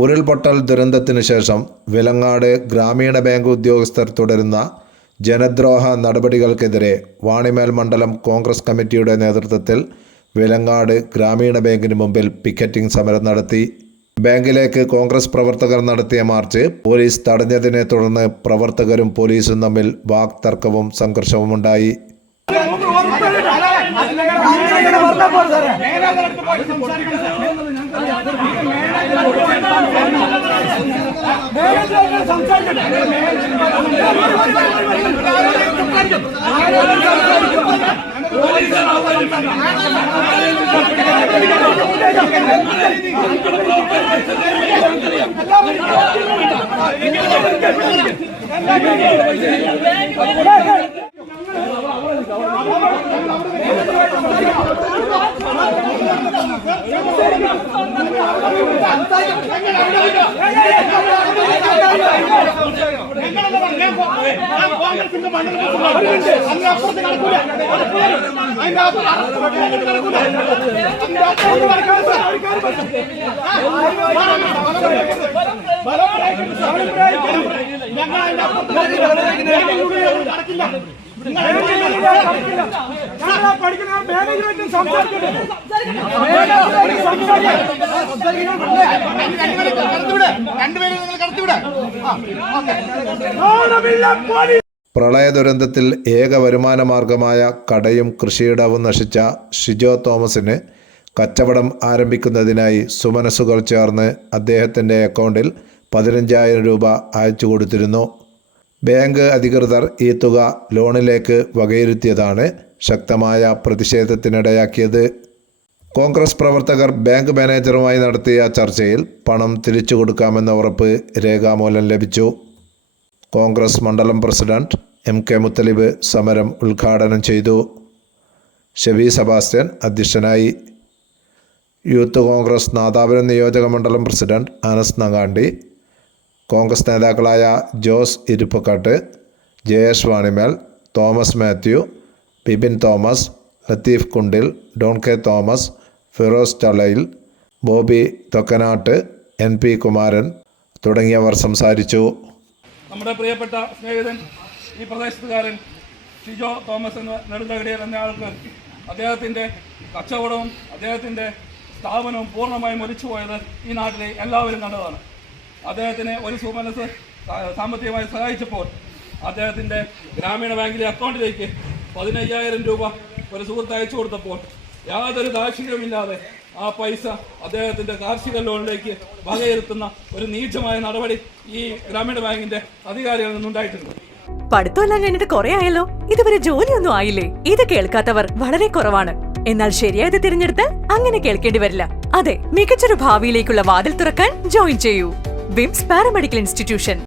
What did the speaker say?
ഉരുൾപൊട്ടൽ ദുരന്തത്തിനു ശേഷം വിലങ്ങാട് ഗ്രാമീണ ബാങ്ക് ഉദ്യോഗസ്ഥർ തുടരുന്ന ജനദ്രോഹ നടപടികൾക്കെതിരെ വാണിമേൽ മണ്ഡലം കോൺഗ്രസ് കമ്മിറ്റിയുടെ നേതൃത്വത്തിൽ വിലങ്ങാട് ഗ്രാമീണ ബാങ്കിന് മുമ്പിൽ പിക്കറ്റിംഗ് സമരം നടത്തി. ബാങ്കിലേക്ക് കോൺഗ്രസ് പ്രവർത്തകർ നടത്തിയ മാർച്ച് പോലീസ് തടഞ്ഞതിനെ തുടർന്ന് പ്രവർത്തകരും പോലീസും തമ്മിൽ വാക്തർക്കവും സംഘർഷവുമുണ്ടായി. പ്രളയ ദുരന്തത്തിൽ ഏക വരുമാന മാർഗമായ കടയും കൃഷിയിടവും നശിച്ച ഷിജോ തോമസിന് കച്ചവടം ആരംഭിക്കുന്നതിനായി സുമനസ്സുകൾ ചേർന്ന് അദ്ദേഹത്തിൻ്റെ അക്കൗണ്ടിൽ 15,000 രൂപ അയച്ചു കൊടുത്തിരുന്നു. ബാങ്ക് അധികൃതർ ഈ തുക ലോണിലേക്ക് വകയിരുത്തിയതാണ് ശക്തമായ പ്രതിഷേധത്തിനിടയാക്കിയത്. കോൺഗ്രസ് പ്രവർത്തകർ ബാങ്ക് മാനേജറുമായി നടത്തിയ ചർച്ചയിൽ പണം തിരിച്ചു കൊടുക്കാമെന്ന ഉറപ്പ് രേഖാമൂലം ലഭിച്ചു. കോൺഗ്രസ് മണ്ഡലം പ്രസിഡന്റ് MK മുത്തലിബ് സമരം ഉദ്ഘാടനം ചെയ്തു. ഷെബി സെബാസ്റ്റ്യൻ അധ്യക്ഷനായി. യൂത്ത് കോൺഗ്രസ് നാദാപുരം നിയോജക മണ്ഡലം പ്രസിഡന്റ് അനസ് നങ്ങാണ്ടി, കോൺഗ്രസ് നേതാക്കളായ ജോസ് ഇരുപ്പക്കാട്ട്, ജയേഷ് വാണിമേൽ, തോമസ് മാത്യു, ബിബിൻ തോമസ്, ലത്തീഫ് കുണ്ടിൽ, ഡോൺ കെ തോമസ്, ഫിറോസ് ചളയിൽ, ബോബി തൊക്കനാട്ട്, NP കുമാരൻ തുടങ്ങിയവർ സംസാരിച്ചു. നമ്മുടെ പ്രിയപ്പെട്ട സ്നേഹിതൻ ഈ പ്രദേശത്തുകാരൻ ഷിജോ തോമസ് എന്ന നെടുന്തകടിയൻ എന്ന ആൾക്ക് അദ്ദേഹത്തിൻ്റെ കച്ചവടവും അദ്ദേഹത്തിൻ്റെ സ്ഥാപനവും പൂർണ്ണമായും ഒലിച്ചുപോയത് ഈ നാട്ടിലെ എല്ലാവരും കണ്ടതാണ്. അദ്ദേഹത്തിന് ഒരു സുമനസ് സാമ്പത്തികമായി സഹായിച്ചപ്പോൾ അദ്ദേഹത്തിൻ്റെ ഗ്രാമീണ ബാങ്കിലെ അക്കൗണ്ടിലേക്ക് 15,000 രൂപ ഒരു സുഹൃത്ത് അയച്ചു കൊടുത്തപ്പോൾ യാതൊരു ദാക്ഷിണ്യവുമില്ലാതെ ആ പൈസ അദ്ദേഹത്തിൻ്റെ കാർഷിക ലോണിലേക്ക് വകയിരുത്തുന്ന ഒരു നീചമായ നടപടി ഈ ഗ്രാമീണ ബാങ്കിന്റെ അധികാരികളിൽ നിന്നുണ്ടായിട്ടുണ്ട്. പഠിത്തമെല്ലാം കഴിഞ്ഞിട്ട് കുറെ ആയല്ലോ, ഇതുവരെ ജോലിയൊന്നും ആയില്ലേ? ഇത് കേൾക്കാത്തവർ വളരെ കുറവാണ്. എന്നാൽ ശരിയായത് തിരഞ്ഞെടുത്താൽ അങ്ങനെ കേൾക്കേണ്ടി വരില്ല. അതെ, മികച്ചൊരു ഭാവിയിലേക്കുള്ള വാതിൽ തുറക്കാൻ ജോയിൻ ചെയ്യൂ വിംസ് പാരാമെഡിക്കൽ ഇൻസ്റ്റിറ്റ്യൂഷൻ.